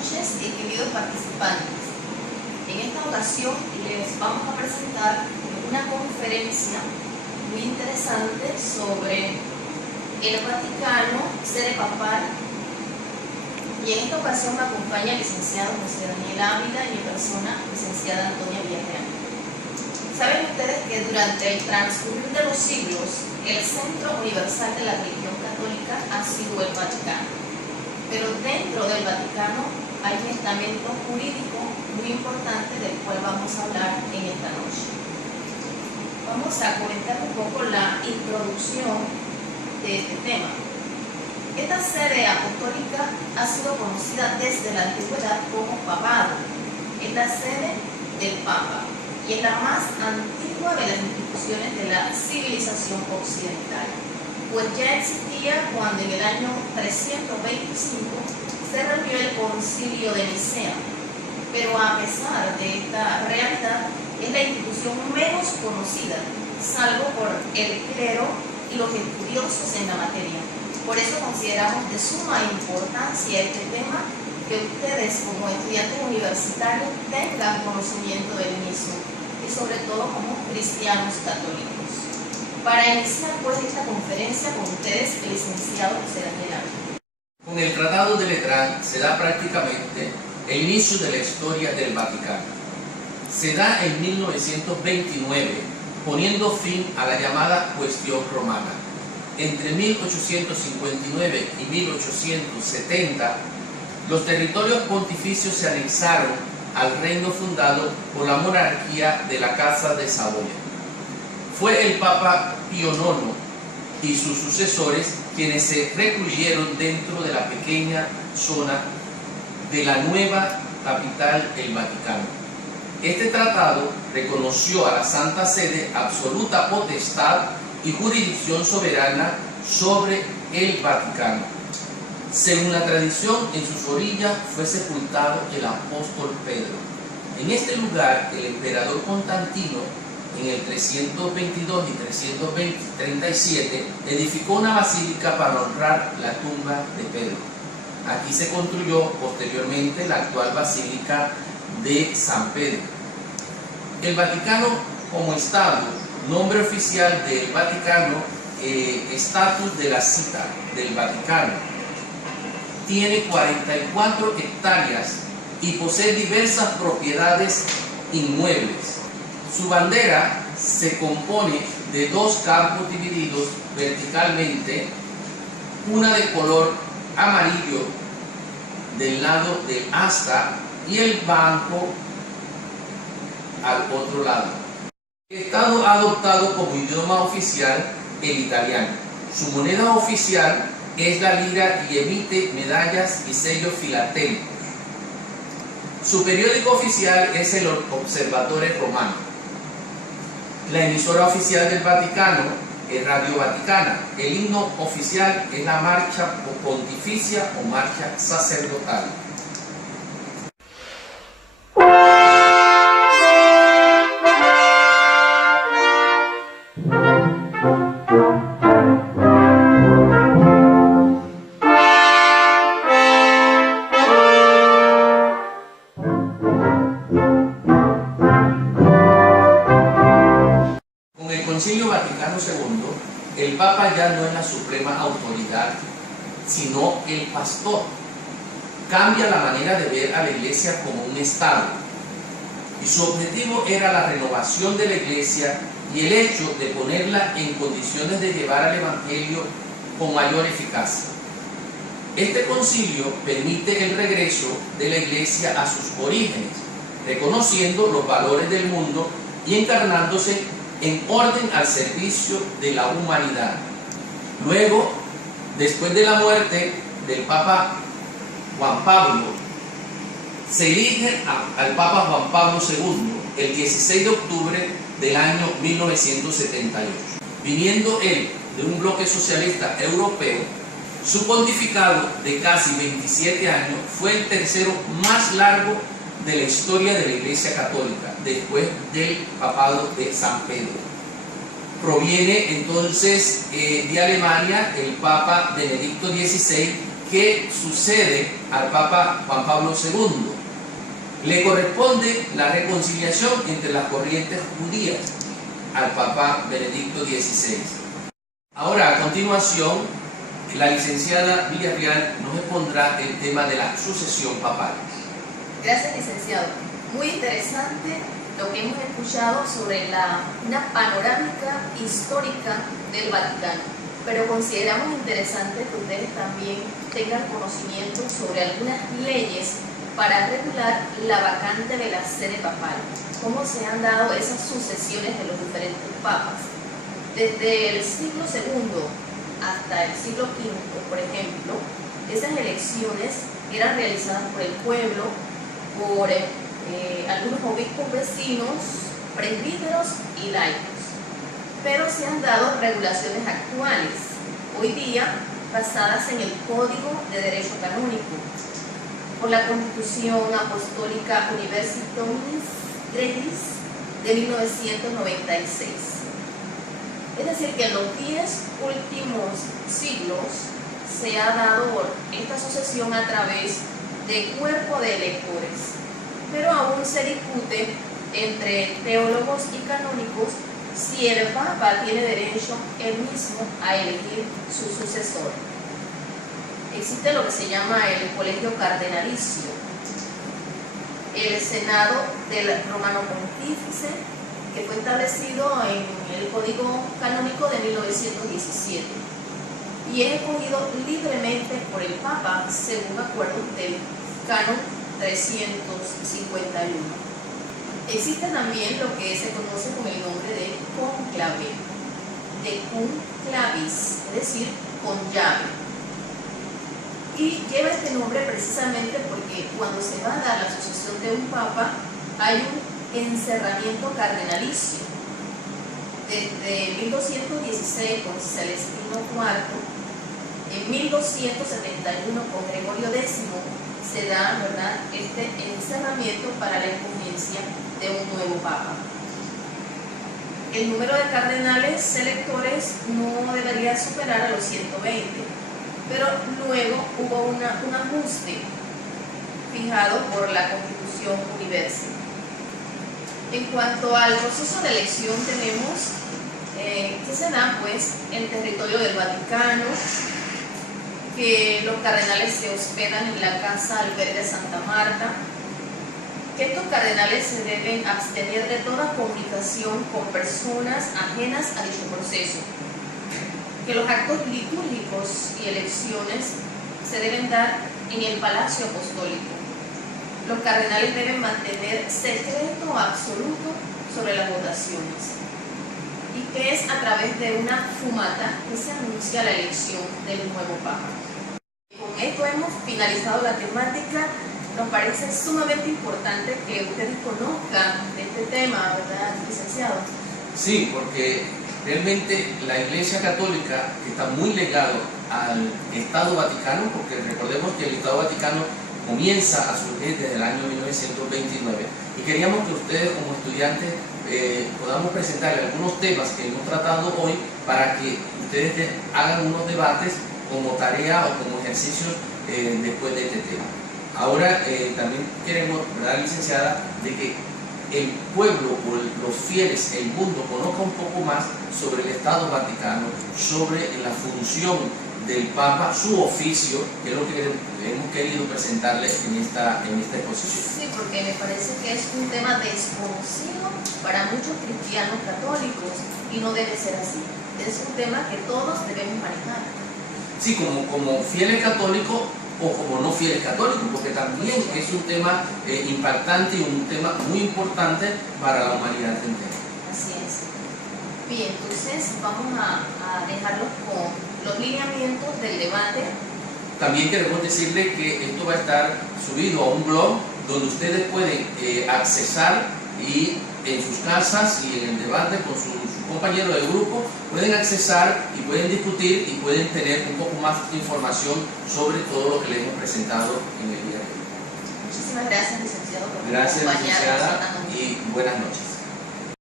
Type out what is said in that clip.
noches, queridos participantes. En esta ocasión les vamos a presentar una conferencia muy interesante sobre el Vaticano, sede papal. Y en esta ocasión me acompaña el licenciado José Daniel Ávila y mi persona, licenciada Antonia Villarreal. Saben ustedes que durante el transcurrir de los siglos, el centro universal de la religión católica ha sido el Vaticano. Pero dentro del Vaticano hay un estamento jurídico muy importante del cual vamos a hablar en esta noche. Vamos a comentar un poco la introducción de este tema. Esta sede apostólica ha sido conocida desde la antigüedad como papado. Es la sede del Papa y es la más antigua de las instituciones de la civilización occidental, pues ya existía cuando en el año 325 se reunió el Concilio de Nicea. Pero a pesar de esta realidad, es la institución menos conocida, salvo por el clero y los estudiosos en la materia. Por eso consideramos de suma importancia este tema, que ustedes como estudiantes universitarios tengan conocimiento del mismo y sobre todo como cristianos católicos. Para iniciar pues esta conferencia con ustedes, el licenciado José Daniel Ávila. Con el Tratado de Letrán se da prácticamente el inicio de la historia del Vaticano. Se da en 1929, poniendo fin a la llamada cuestión romana. Entre 1859 y 1870, los territorios pontificios se anexaron al reino fundado por la monarquía de la Casa de Saboya. Fue el Papa Pío IX y sus sucesores quienes se recluyeron dentro de la pequeña zona de la nueva capital, el Vaticano. Este tratado reconoció a la Santa Sede absoluta potestad y jurisdicción soberana sobre el Vaticano. Según la tradición, en sus orillas fue sepultado el apóstol Pedro. En este lugar, el emperador Constantino, en el 322 y 337, edificó una basílica para honrar la tumba de Pedro. Aquí se construyó posteriormente la actual Basílica de San Pedro. El Vaticano como Estado, nombre oficial del Vaticano, estatus de la Cita del Vaticano, tiene 44 hectáreas y posee diversas propiedades inmuebles. Su bandera se compone de dos campos divididos verticalmente, una de color amarillo del lado del asta y el banco al otro lado. El Estado ha adoptado como idioma oficial el italiano. Su moneda oficial es la lira y emite medallas y sellos filatélicos. Su periódico oficial es el Observatore Romano. La emisora oficial del Vaticano es Radio Vaticana. El himno oficial es la marcha pontificia o marcha sacerdotal. Concilio Vaticano II, el Papa ya no es la suprema autoridad, sino el pastor. Cambia la manera de ver a la Iglesia como un Estado. Y su objetivo era la renovación de la Iglesia y el hecho de ponerla en condiciones de llevar al Evangelio con mayor eficacia. Este concilio permite el regreso de la Iglesia a sus orígenes, reconociendo los valores del mundo y encarnándose en orden al servicio de la humanidad. Luego, después de la muerte del Papa Juan Pablo, se elige al Papa Juan Pablo II el 16 de octubre del año 1978. Viniendo él de un bloque socialista europeo, su pontificado de casi 27 años fue el tercero más largo de la historia de la Iglesia Católica, después del papado de San Pedro. Proviene entonces de Alemania el Papa Benedicto XVI, que sucede al Papa Juan Pablo II. Le corresponde la reconciliación entre las corrientes judías al Papa Benedicto XVI. Ahora, a continuación, la licenciada Villarreal nos expondrá el tema de la sucesión papal. Gracias, licenciado. Muy interesante lo que hemos escuchado sobre una panorámica histórica del Vaticano, pero consideramos interesante que ustedes también tengan conocimiento sobre algunas leyes para regular la vacante de la sede papal, cómo se han dado esas sucesiones de los diferentes papas. Desde el siglo II hasta el siglo V, por ejemplo, esas elecciones eran realizadas por el pueblo, por algunos obispos vecinos, presbíteros y laicos. Pero se han dado regulaciones actuales, hoy día basadas en el Código de Derecho Canónico, por la Constitución Apostólica Universitas Gregis de 1996. Es decir, que en los 10 últimos siglos se ha dado esta sucesión a través de cuerpo de electores, pero aún se discute entre teólogos y canónicos si el Papa tiene derecho él mismo a elegir su sucesor. Existe lo que se llama el colegio cardenalicio, el Senado del Romano Pontífice, que fue establecido en el Código Canónico de 1917 y es escogido libremente por el Papa según acuerdos del Canon 351. Existe también lo que se conoce con el nombre de conclave, de cum clavis, es decir, con llave. Y lleva este nombre precisamente porque cuando se va a dar la sucesión de un papa hay un encerramiento cardenalicio. Desde 1216 con Celestino IV, en 1271 con Gregorio X se da, ¿verdad?, este encerramiento para la escogencia de un nuevo papa. El número de cardenales electores no debería superar a los 120, pero luego hubo un ajuste fijado por la Constitución Universitaria. En cuanto al proceso de elección, tenemos que se da pues en territorio del Vaticano, que los cardenales se hospedan en la Casa Albergue Santa Marta, que estos cardenales se deben abstener de toda comunicación con personas ajenas a dicho proceso, que los actos litúrgicos y elecciones se deben dar en el Palacio Apostólico. Los cardenales deben mantener secreto absoluto sobre las votaciones y que es a través de una fumata que se anuncia la elección del nuevo Papa. Con esto hemos finalizado la temática. Nos parece sumamente importante que ustedes conozcan de este tema, ¿verdad, licenciado? Sí, porque realmente la Iglesia Católica está muy ligada al Estado Vaticano, porque recordemos que el Estado Vaticano comienza a surgir desde el año 1929 y queríamos que ustedes como estudiantes podamos presentarles algunos temas que hemos tratado hoy para que ustedes hagan unos debates como tarea o como ejercicios después de este tema. Ahora también queremos, ¿verdad, licenciada?, de que el pueblo o los fieles, el mundo, conozca un poco más sobre el Estado Vaticano, sobre la función del Papa, su oficio, que es lo que hemos querido presentarles en esta exposición. Sí, porque me parece que es un tema desconocido para muchos cristianos católicos y no debe ser así. Es un tema que todos debemos manejar. Sí, como fieles católicos o como no fieles católicos, porque también es un tema impactante y un tema muy importante para la humanidad entera. Así es. Bien, entonces vamos a dejarlos con los lineamientos del debate. También queremos decirles que esto va a estar subido a un blog donde ustedes pueden accesar y en sus casas y en el debate con sus compañeros de grupo pueden accesar y pueden discutir y pueden tener un poco más de información sobre todo lo que les hemos presentado en el día de hoy. Muchísimas gracias, licenciado, por Gracias, acompañarnos. licenciada, y buenas noches.